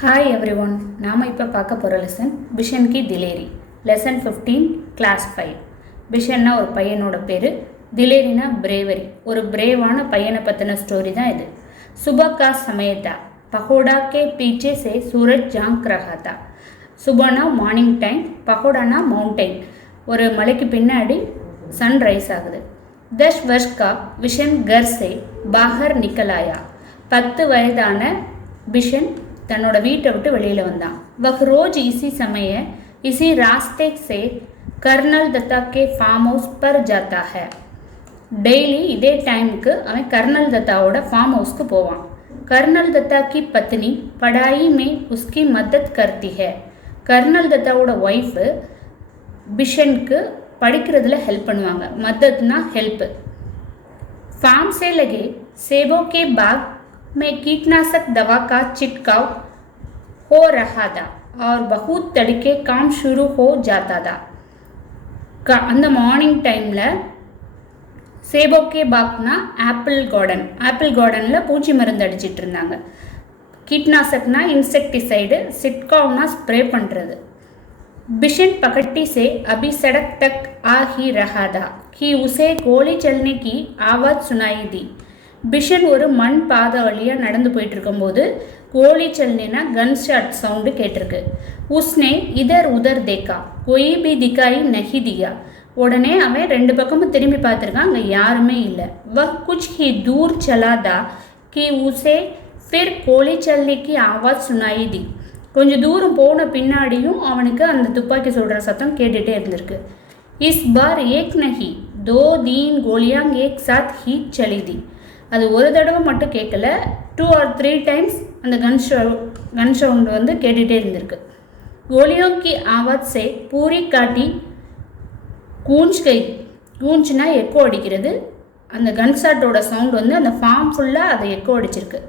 Hi every one. நாம் இப்போ பார்க்க போகிற லெசன் பிஷன் கி திலேரி. Lesson 15 class 5. பிஷன்னா ஒரு பையனோட பேர், திலேரினா பிரேவரி, ஒரு பிரேவான பையனை பற்றின ஸ்டோரி தான் இது. சுபஹ் கா சமய தா, பகோடா கே பீச்சே சே சூரஜ் ஜாங்க் ரஹா தா. சுபஹ்னா மார்னிங் டைம், பகோடானா மவுண்டைன், ஒரு மலைக்கு பின்னாடி சன் ரைஸ் ஆகுது. 10 वर्ष का விஷன் घर से बाहर निकल आया. 10 வயதான பிஷன் தன்னோட வீட்டை விட்டு வெளியில் வந்தான். वह रोज इसी समय इसी रास्ते से कर्नल दत्ता के फार्म हाउस पर जाता है. டெய்லி இதே டைமுக்கு அவன் கர்னல் दत्ताவோட ஃபார்ம் ஹவுஸ்க்கு போவான். कर्नल दत्ता की पत्नी पढ़ाई में उसकी मदद करती है. कर्नल दत्ताவோட ஒய்ஃபு பிஷனுக்கு படிக்கிறதுல ஹெல்ப் பண்ணுவாங்க. மதத்னா ஹெல்ப்பு. फार्म से लगे सेबों के बाग में कीटनाशक दवा का छिड़काव हो रहा था और बहुत तड़के काम शुरू हो जाता था. அந்த மார்னிங் டைமில் சேபோக்கே பாக்னா ஆப்பிள் கார்டனில் பூச்சி மருந்து அடிச்சிட்டு இருந்தாங்க. கீட்நாசக்னா இன்செக்டிசைடு, சிட்காவ்னா ஸ்ப்ரே பண்ணுறது. बिशन पकड़ती से अभी सड़क तक आ ही रहा था कि उसे गोली चलने की आवाज़ सुनाई दी. பிஷன் ஒரு மண் பாதை வழியாக நடந்து போயிட்டு இருக்கும்போது கோலி சல்னா கன் ஷாட் சவுண்டு கேட்டிருக்கு. உஸ்னே இதர் உதர் தேக்கா, கொய் பி திகாய் நஹி தியா. உடனே அவன் ரெண்டு பக்கமும் திரும்பி பார்த்துருக்கான், அங்கே யாருமே இல்லை. வஹ் குச் ஹி தூர் சலாதா கி உசே ஃபிர் கோலி சல்னே கி ஆவாஸ் சுனாயி தி. கொஞ்சம் தூரம் போன பின்னாடியும் அவனுக்கு அந்த துப்பாக்கி சொல்கிற சத்தம் கேட்டுகிட்டே இருந்திருக்கு. இஸ் பார் ஏக் நஹி தோ தீன் கோலியாங் ஏக் சாத் ஹீ சலி தி. அது ஒரு தடவை மட்டும் கேட்கல, 2 or 3 டைம்ஸ் அந்த கன் சவுண்டு வந்து கேட்டுகிட்டே இருந்திருக்கு. கோலியோங் கி ஆவாஸ் சே பூரி காட்டி கூஞ்ச் கை. கூஞ்சுனா எக்கோ அடிக்கிறது. அந்த கன்ஷாட்டோட சவுண்ட் வந்து அந்த ஃபார்ம் ஃபுல்லாக அதை எக்கோ அடிச்சிருக்கு.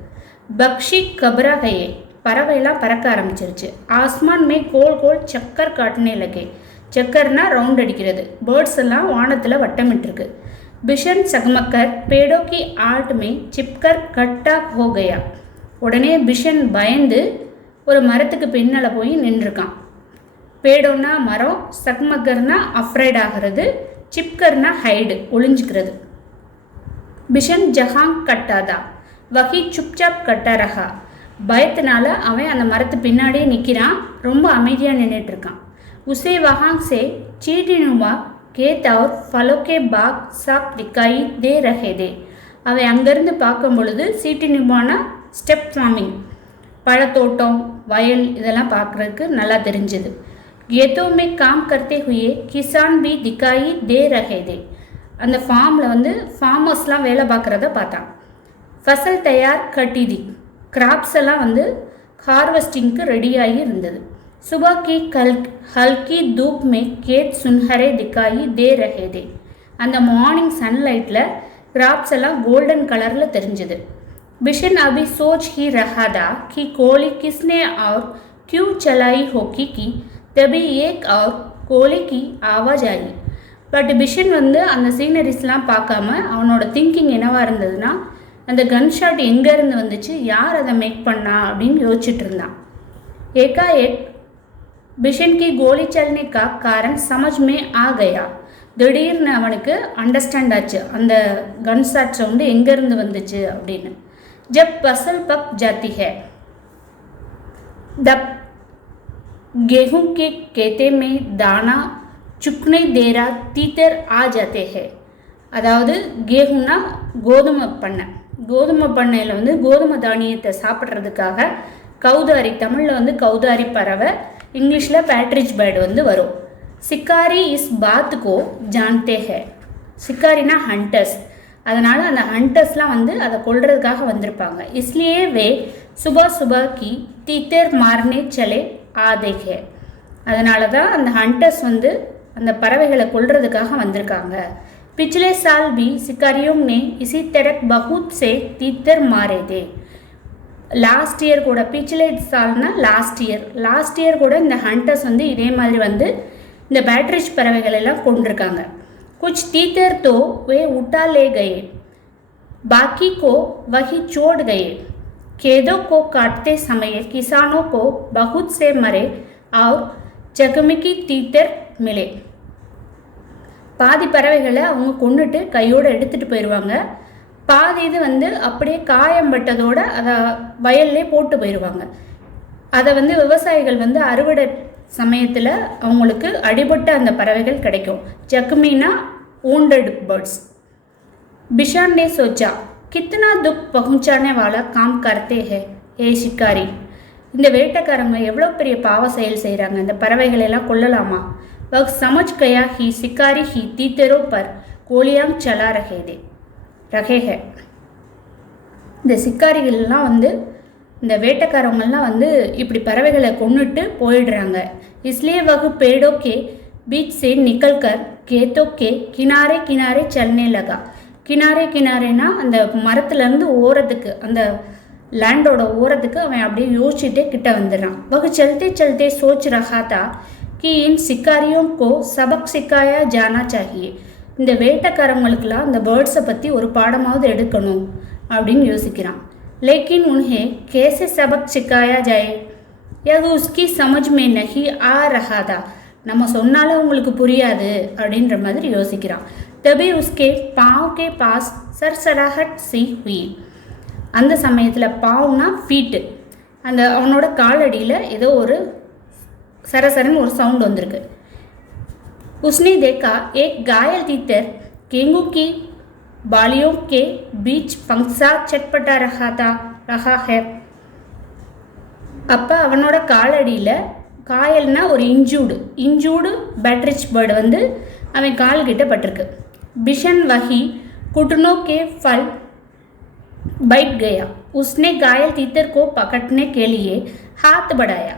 பக்ஷி கபரா கையே, பறவையெல்லாம் பறக்க ஆரம்பிச்சிருச்சு. ஆஸ்மான் மே கோல் கோல் சக்கர் காட்டுனே லகே. சக்கர்னா ரவுண்ட் அடிக்கிறது. பேர்ட்ஸ் எல்லாம் வானத்தில் வட்டமிட்டுருக்கு. பிஷன் சகமக்கர் பேடோ கி ஆர்ட் மே சிப்கர் கட்டா ஹோ கயா. உடனே பிஷன் பயந்து ஒரு மரத்துக்கு பின்னால் போய் நின்றுருக்கான். பேடோன்னா மரம், சக்மக்கர்னா அஃப்ரைட் ஆகிறது, சிப்கர்னா ஹைடு ஒளிஞ்சிக்கிறது. பிஷன் ஜஹாங் கட்டாதா வகி சுப்சாப் கட்டா ரஹா. பயத்தினால அவன் அந்த மரத்து பின்னாடியே நிற்கிறான், ரொம்ப அமைதியாக நின்றுட்டுருக்கான். உசே வஹாங் சே சீட்டினுமா கேத் और फलों के बाग साफ दिखाई दे रहे थे. அவன் அங்கேருந்து பார்க்கும் பொழுது சீட்டினுமான ஸ்டெப் ஃபார்மிங், பழத்தோட்டம், வயல் இதெல்லாம் பார்க்குறதுக்கு நல்லா தெரிஞ்சுது. கேத்தோமே காம் கர்த்தே ஹுயே கிசான் பி திக்காயி தே ரஹே தே. அந்த ஃபார்மில் வந்து ஃபார்மர்ஸ்லாம் வேலை பார்க்குறத பார்த்தான். ஃபசல் தயார் கட்டிதி, கிராப்ஸ் எல்லாம் வந்து ஹார்வெஸ்டிங்க்கு ரெடியாகி இருந்தது. सुबह की हल्की धूप में खेत सुनहरे दिखाई दे रहे थे. அந்த மார்னிங் சன்லைட்டில் கிராப்ஸ் எல்லாம் கோல்டன் கலரில் தெரிஞ்சுது. பிஷன் अभी सोच ही रहा था कि गोली किसने और क्यों चलाई होगी कि तभी एक और गोली की आवाज़ आई. பட் பிஷன் வந்து அந்த சீனரிஸ்லாம் பார்க்காம அவனோட திங்கிங் என்னவாக இருந்ததுன்னா, அந்த கன்ஷாட் எங்கேருந்து வந்துச்சு, யார் அதை மேக் பண்ணா அப்படின்னு யோசிச்சுட்டு இருந்தான். ஏகாஏக் பிஷன் கி கோலி சல்னே கா காரண் சமஜ் மே ஆ கயா. திடீர்னு அவனுக்கு அண்டர்ஸ்டாண்ட் ஆச்சு அந்த கன்ஷாட் சவுண்டு எங்கேருந்து வந்துச்சு அப்படின்னு. ஜப் பசல் பக் ஜாத்தி ஹே தப் गेहूं के खेते में दाना चुकने देरा तीतर आ जाते हैं. அதாவது கேஹுன்னா கோதுமை பண்ணையில் வந்து கோதுமை தானியத்தை சாப்பிட்றதுக்காக கௌதாரி, தமிழில் வந்து கௌதாரி பறவை, இங்கிலீஷில் பேட்ரிச் பேர்டு வந்து வரும். சிக்காரி இஸ் பாத்துக்கோ ஜான்தே ஹே. சிக்காரினா ஹண்டர்ஸ், அதனால் அந்த ஹண்டர்ஸ்லாம் வந்து அதை கொல்றதுக்காக வந்திருப்பாங்க. இஸ்லியே வே சுபா கி தீத்தர் மார்னே சலே ஆதே ஹே. அதனால தான் அந்த ஹண்டர்ஸ் வந்து அந்த பறவைகளை கொல்றதுக்காக வந்திருக்காங்க. पिछले साल भी शिकारियों ने इसी तरह बहुत से तीतर मारे थे. லாஸ்ட் இயர் கூட, பிச்சிலே சால்னா லாஸ்ட் இயர் கூட இந்த ஹண்டர்ஸ் வந்து இதே மாதிரி வந்து இந்த பேட்ரிச் பறவைகள் எல்லாம் கொண்டிருக்காங்க. குச் தீத்தர் தோ வே உட்டா லே கயே பாக்கி கோ வஹி சோட் கயே. खेतों को काटते समय किसानों को बहुत से मरे और जख्मी तीतर मिले. பாதி பறவைகளை அவங்க கொண்டுட்டு கையோடு எடுத்துகிட்டு போயிடுவாங்க. பாதி இது வந்து அப்படியே காயம்பட்டதோடு அதை வயல்லே போட்டு போயிடுவாங்க. அதை வந்து விவசாயிகள் வந்து அறுவடை சமயத்தில் அவங்களுக்கு அடிபட்ட அந்த பறவைகள் கிடைக்கும். ஜக்மீனா wounded birds. बिशन ने सोचा कितना दुख पहुंचाने वाला काम करते हैं ये शिकारी. இந்த வேட்டைக்காரங்க எவ்வளோ பெரிய பாவ செயல் செய்கிறாங்க, இந்த பறவைகளெல்லாம் கொல்லலாமா? वह समझ गया कि शिकारी ही तीतरों पर गोलियां चला रहे हैं. இந்த சிக்காரிகள்லாம் வந்து இந்த வேட்டைக்காரவங்கள்லாம் வந்து இப்படி பறவைகளை கொன்னுட்டு போயிடுறாங்க. इसलिए वह पेड़ों के बीच से निकलकर खेतों के किनारे किनारे चलने लगा. கினாரே கினாரேனா அந்த மரத்துலேருந்து ஓரத்துக்கு, அந்த லேண்டோட ஓரத்துக்கு அவன் அப்படியே யோசிச்சுட்டே கிட்ட வந்துடுறான். वह चलते चलते सोच रहा था कि इन शिकारियों को सबक सिखाया जाना चाहिए. இந்த வேட்டைக்காரங்களுக்கெல்லாம் இந்த பேர்ட்ஸை பற்றி ஒரு பாடமாவது எடுக்கணும் அப்படின்னு யோசிக்கிறான். लेकिन उन्हें कैसे सबक सिखाया जाए यह उसकी समझ में नहीं आ रहा था. நம்ம சொன்னாலும் உங்களுக்கு புரியாது அப்படின்ற மாதிரி யோசிக்கிறான். तभी उसके पाँव के पास सरसराहट सी हुई. அந்த சமயத்தில் பாவுனா ஃபீட்டு, அந்த அவனோட காலடியில் ஏதோ ஒரு सरसरन और साउंड वंदिरुक्कु. उसने देखा एक घायल तीतर गेहूं की बालियों के बीच पंखा चटपटा रहा है. அப்போ அவனோட காலடியில் காயல்னா ஒரு இன்ஜூர்டு பேட்ரிச் பேர்டு வந்து அவன் கால்கிட்ட பட்டிருக்கு. बिशन वही घुटनों के फल बैठ गया. उसने घायल तीतर को पकड़ने के लिए हाथ बढ़ाया,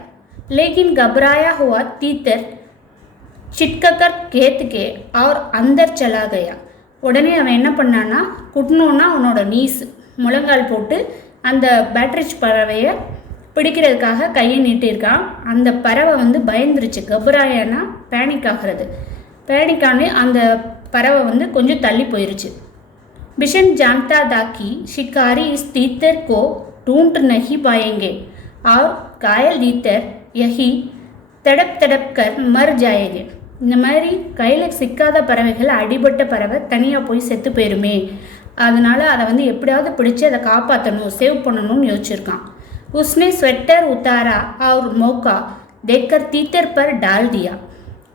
लेकिन घबराया हुआ तीतर चिटककर खेत के और अंदर चला गया. உடனே அவன் என்ன பண்ணான்னா, குட்னோன்னா அவனோட நீஸ் முழங்கால் போட்டு அந்த பேட்ரிச் பறவையை பிடிக்கிறதுக்காக கையை நீட்டியிருக்கான். அந்த பறவை வந்து பயந்துருச்சு. கபராயானா பேனிக் ஆகிறது. பேனிக்கானு அந்த பறவை வந்து கொஞ்சம் தள்ளி போயிருச்சு. बिशन जानता था कि शिकारी इस तीतर को ढूंढ नहीं पाएंगे और घायल तीतर यही तड़प तड़प कर मर जाएंगे. இந்த மாதிரி கையில் சிக்காத பறவைகள், அடிபட்ட பறவை தனியாக போய் செத்து போயிருமே, அதனால் அதை வந்து எப்படியாவது பிடிச்சி அதை காப்பாற்றணும், சேவ் பண்ணணும்னு யோசிச்சிருக்கான். उसने स्वेटर उतारा और मौका देखकर तीतर पर डाल दिया.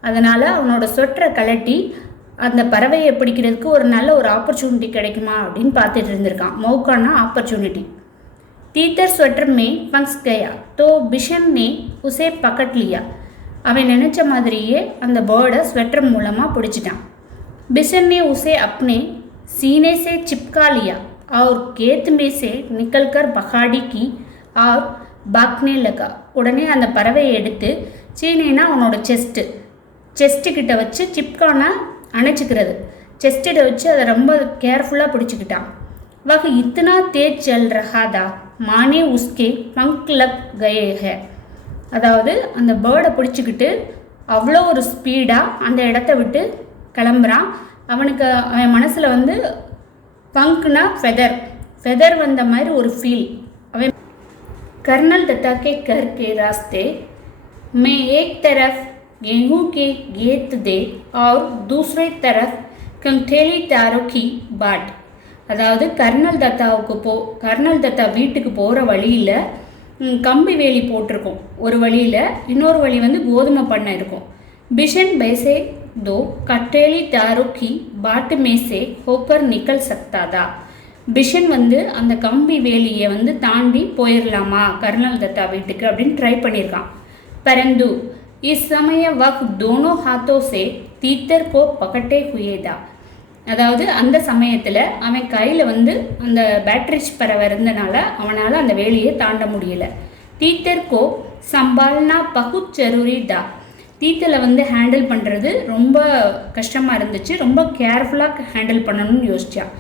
அதனால் அவனோட ஸ்வெட்டரை கலட்டி அந்த பறவையை பிடிக்கிறதுக்கு ஒரு நல்ல ஒரு ஆப்பர்ச்சுனிட்டி கிடைக்குமா அப்படின்னு பார்த்துட்டு இருந்திருக்கான். மௌக்கானா ஆப்பர்ச்சுனிட்டி. तीतर स्वेटर में फंस गया तो बिशन ने उसे पकड़ लिया. அவன் நினச்ச மாதிரியே அந்த பேர்டை ஸ்வெட்டர் மூலமாக பிடிச்சிட்டான். बिशन ने उसे अपने सीने से चिपका लिया और खेत में से निकलकर पहाड़ी की और भागने लगा. உடனே அந்த பறவையை எடுத்து, சீனேனா அவனோட செஸ்ட்டு கிட்ட வச்சு, சிப்கானா அணைச்சிக்கிறது, செஸ்ட்டில் வச்சு அதை ரொம்ப கேர்ஃபுல்லாக பிடிச்சிக்கிட்டான். वह इतना तेज चल रहा था माने उसके पंख लग गए हैं. அதாவது அந்த பேர்டை பிடிச்சிக்கிட்டு அவ்வளோ ஒரு ஸ்பீடாக அந்த இடத்த விட்டு கிளம்புறான். அவன் மனசில் வந்து பங்க்னா ஃபெதர் வந்த மாதிரி ஒரு ஃபீல். அவன் कर्नल दत्ता के घर के रास्ते में एक तरफ गेहूं के खेत दे और दूसरे तरफ कंठेली तारों की बाट. அதாவது கர்னல் தத்தா வீட்டுக்கு போகிற வழியில் கம்பி வேலி போட்டிருக்கோம் ஒரு வழியில், இன்னொரு வழி வந்து கோதுமை பண்ணை இருக்கும். बिशन वैसे दो कंठेली तारों की बाट में से होकर निकल सकता था. பிஷன் வந்து அந்த கம்பி வேலியை வந்து தாண்டி போயிடலாமா கர்னல் தத்தா வீட்டுக்கு அப்படின்னு ட்ரை பண்ணியிருக்கான். परंतु इस समय वह दोनों हाथों से तीतर को पकड़े हुए था. அதாவது அந்த சமயத்தில் அவன் கையில் வந்து அந்த பேட்ரிச் பறவை இருந்தனால அவனால் அந்த வேலியை தாண்ட முடியலை. तीतर को संभालना बहुत जरूरी था. தீத்தலை வந்து ஹேண்டில் பண்ணுறது ரொம்ப கஷ்டமாக இருந்துச்சு, ரொம்ப கேர்ஃபுல்லாக ஹேண்டில் பண்ணணும்னு யோசிச்சான்.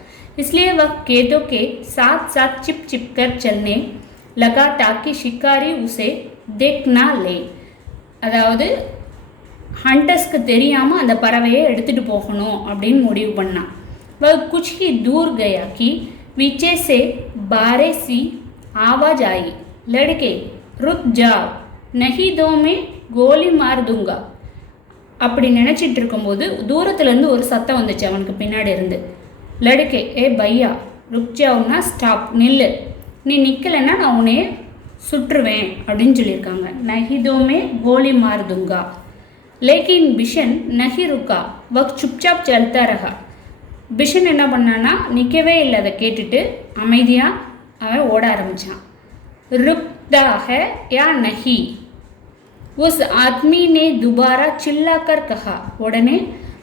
इसलिए वह खेतों के साथ साथ चिप कर चलने लगा ताकि शिकारी उसे देख ना ले. அதாவது ஹண்டர்ஸ்க்கு தெரியாமல் அந்த பறவையை எடுத்துகிட்டு போகணும் அப்படின்னு முடிவு பண்ணான். वह कुछ ही दूर गया कि पीछे से बारे सी आवाज आई, लड़के रुक जाओ, नहीं दो मैं गोली मार दूंगा. அப்படி நினச்சிட்டு இருக்கும்போது தூரத்துலேருந்து ஒரு சத்தம் வந்துச்சு அவனுக்கு பின்னாடி இருந்து. லடுக்கே ஏ பையா, ருக் ஜாவுன்னா ஸ்டாப், நில்லு, நீ நிற்கலைன்னா நான் உன்னைய சுற்றுவேன் அப்படின்னு சொல்லியிருக்காங்க. நஹிதோமே கோலி மார் துங்கா. லேக்கின் பிஷன் நஹி ருக்கா, வக் சுப்சாப் சல்தா ரஹா. பிஷன் என்ன பண்ணான்னா நிற்கவே இல்லை, அதை கேட்டுட்டு அமைதியாக அவன் ஓட ஆரம்பித்தான். ருக்தா ஹே யா நஹி, உஸ் ஆத்மி நே துபாரா சில்லாக்கர் கஹா. உடனே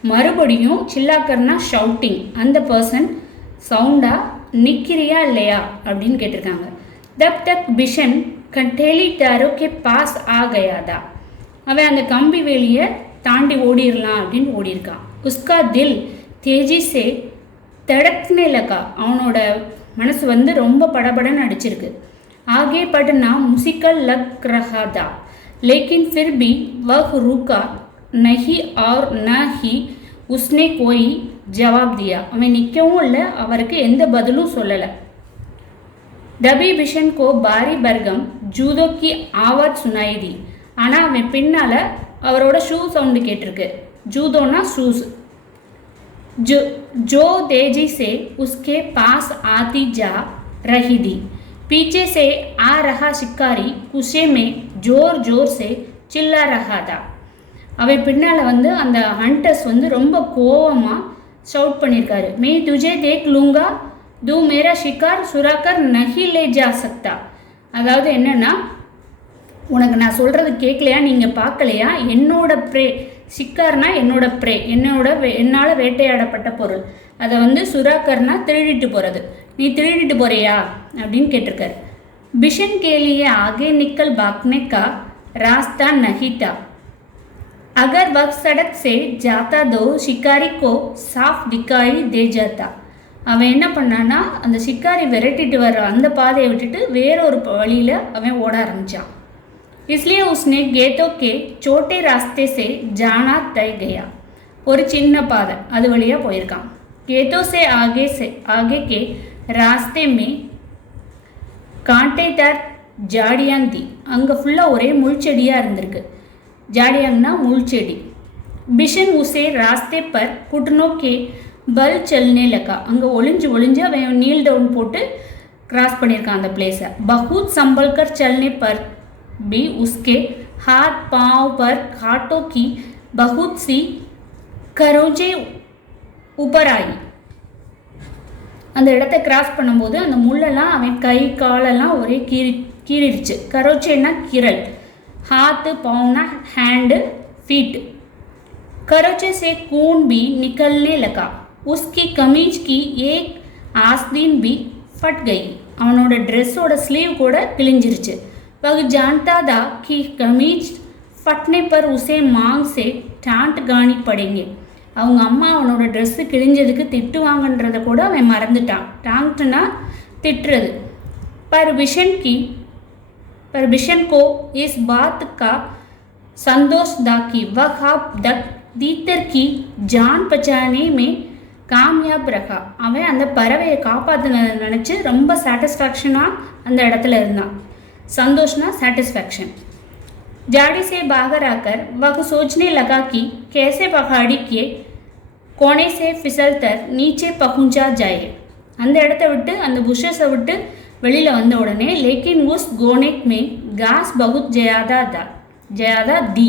மறுபடியும் சில்லாக்கர்னா ஷவுட்டிங், அந்த பர்சன் சவுண்டா நிற்கிறியா இல்லையா அப்படின்னு கேட்டிருக்காங்க. தப் தக் பிஷன் கண்டேலி டாரோ கே பாஸ் ஆ கயாதா. அவன் அந்த கம்பி வேலியை தாண்டி ஓடிடலாம் அப்படின்னு ஓடியிருக்கான். உஸ்கா தில் தேஜி சே தடக்னே லகா. அவனோட மனசு வந்து ரொம்ப படபடன்னு அடிச்சிருக்கு. ஆகே பட்னா முசிக்கல் லக் ரஹா தா, लेकिन फिर भी वह रुका नहीं और न ही उसने कोई जवाब दिया. அவன் நிற்கவும் இல்லை, அவருக்கு எந்த பதிலும் சொல்லலை. தபி பிஷன் கோ பாரி பர்கம் ஜூதோ கி ஆவாஜ் சுனாய் தி. ஆனால் அவன் பின்னால் அவரோட ஷூ சவுண்டு கேட்டிருக்கு. ஜூதோனா ஷூஸ். जो तेजी से उसके पास आती जा रही थी. पीछे से आ रहा शिकारी गुस्से में जोर जोर से चिल्ला रहा था. அவன் பின்னால் வந்து அந்த ஹண்டர்ஸ் வந்து ரொம்ப கோவமாக ஷவுட் பண்ணியிருக்காரு. மே துஜே தேக் லூங்கா தூ மேரா ஷிகார் சுராக்கர் நஹி லே ஜா சக்தா. அதாவது என்னென்னா, உனக்கு நான் சொல்கிறது கேட்கலையா, நீங்கள் பார்க்கலையா, என்னோட ப்ரே, ஷிக்கார்னா என்னோட ப்ரே, என்னால் வேட்டையாடப்பட்ட பொருள், அதை வந்து சுராக்கர்னா திருடிட்டு போகிறது, நீ திருடிட்டு போறியா அப்படின்னு கேட்டிருக்காரு. பிஷன் கேலியே ஆகே நிக்கல் பாக்னே கா ராஸ்தா நஹிட்டா. अगर वह सड़क से जाता तो शिकारी को साफ दिखाई दे जाता. அவன் என்ன பண்ணான்னா அந்த ஷிக்காரி விரட்டிட்டு வர்ற அந்த பாதையை விட்டுட்டு வேற ஒரு வழியில் அவன் ஓட ஆரம்பித்தான். इसलिए उसने गेटों के छोटे रास्ते से जाना तय गया. ஒரு சின்ன பாதை அது வழியாக போயிருக்கான். गेटों से आगे के रास्ते में कांटेदार जाड़ियां थी. அங்கே ஃபுல்லாக ஒரே முள்செடியாக இருந்திருக்கு. जाड़ियांगना मुलचेड़ी. बिशन उसे रास्ते पर घुटनों के बल चलने लगा. அங்கே ஒளிஞ்சு அவன் நீல் டவுன் போட்டு கிராஸ் பண்ணியிருக்கான் அந்த பிளேஸை. बहुत संभल कर चलने पर भी उसके हाथ पाँव पर कांटों की बहुत सी खरोंचें ऊपर आई. அந்த இடத்த கிராஸ் பண்ணும்போது அந்த முள்ளெல்லாம் அவன் கை காலெல்லாம் ஒரே கீறிடுச்சு. கரோச்சேன்னா கிரல், हाथ पाँवना हैंड फीट. खरोचे से खून भी निकलने लगा. उसकी कमीज की एक आस्तीन भी फट गई. அவனோட ட்ரெஸ்ஸோட ஸ்லீவ் கூட கிழிஞ்சிருச்சு. वह जानता था कि कमीज फटने पर उसे मांग से डांट गानी पड़ेंगे. அவங்க அம்மா அவனோட ட்ரெஸ்ஸு கிழிஞ்சதுக்கு திட்டுவாங்கன்றதை கூட அவன் மறந்துட்டான். டாங்க்னா திட்டுறது. पर बिशन को इस बात का संतोष था कि वह अब तक दीतर की जान बचाने में कामयाब रहा. அவன் அந்த பறவையை காப்பாற்றினதை நினச்சி ரொம்ப சாட்டிஸ்ஃபேக்ஷனாக அந்த இடத்துல இருந்தான். संतोषना सैटिस्फैक्शन. जाड़ी से बाहर आकर वह सोचने लगा कि कैसे पहाड़ी के कोने से फिसलकर नीचे पहुंचा जाए. அந்த இடத்த விட்டு அந்த புஷஸை விட்டு வெளியில் வந்த உடனே லேக்கின் உஸ் கோனேக் மே காஸ் பகுத் ஜயாதா தி.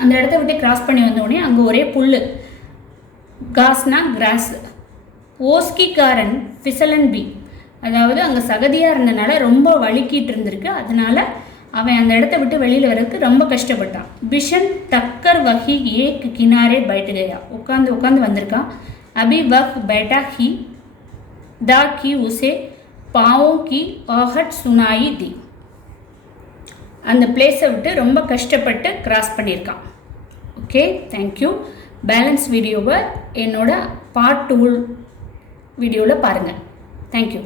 அந்த இடத்த விட்டு கிராஸ் பண்ணி வந்த உடனே அங்கே ஒரே புல், காஸ்னா கிராஸ். ஓஸ்கி காரன் ஃபிசலன் பி, அதாவது அங்கே சகதியாக இருந்தனால ரொம்ப வலிக்கிட்டு இருந்திருக்கு. அதனால அவன் அந்த இடத்த விட்டு வெளியில் வர்றதுக்கு ரொம்ப கஷ்டப்பட்டான். பிஷன் டக்கர் வகி ஏக் கினாரே பைட்டு கயா. உட்காந்து வந்திருக்கான். அபி வக் பேட்டா ஹி दा की उसे पाँवों की आहट सुनाई दी. அந்த பிளேஸை விட்டு ரொம்ப கஷ்டப்பட்டு கிராஸ் பண்ணியிருக்கான். Okay, thank you. பேலன்ஸ் வீடியோவை என்னோட பார்ட் 2 வீடியோவில் பாருங்கள். தேங்க்யூ.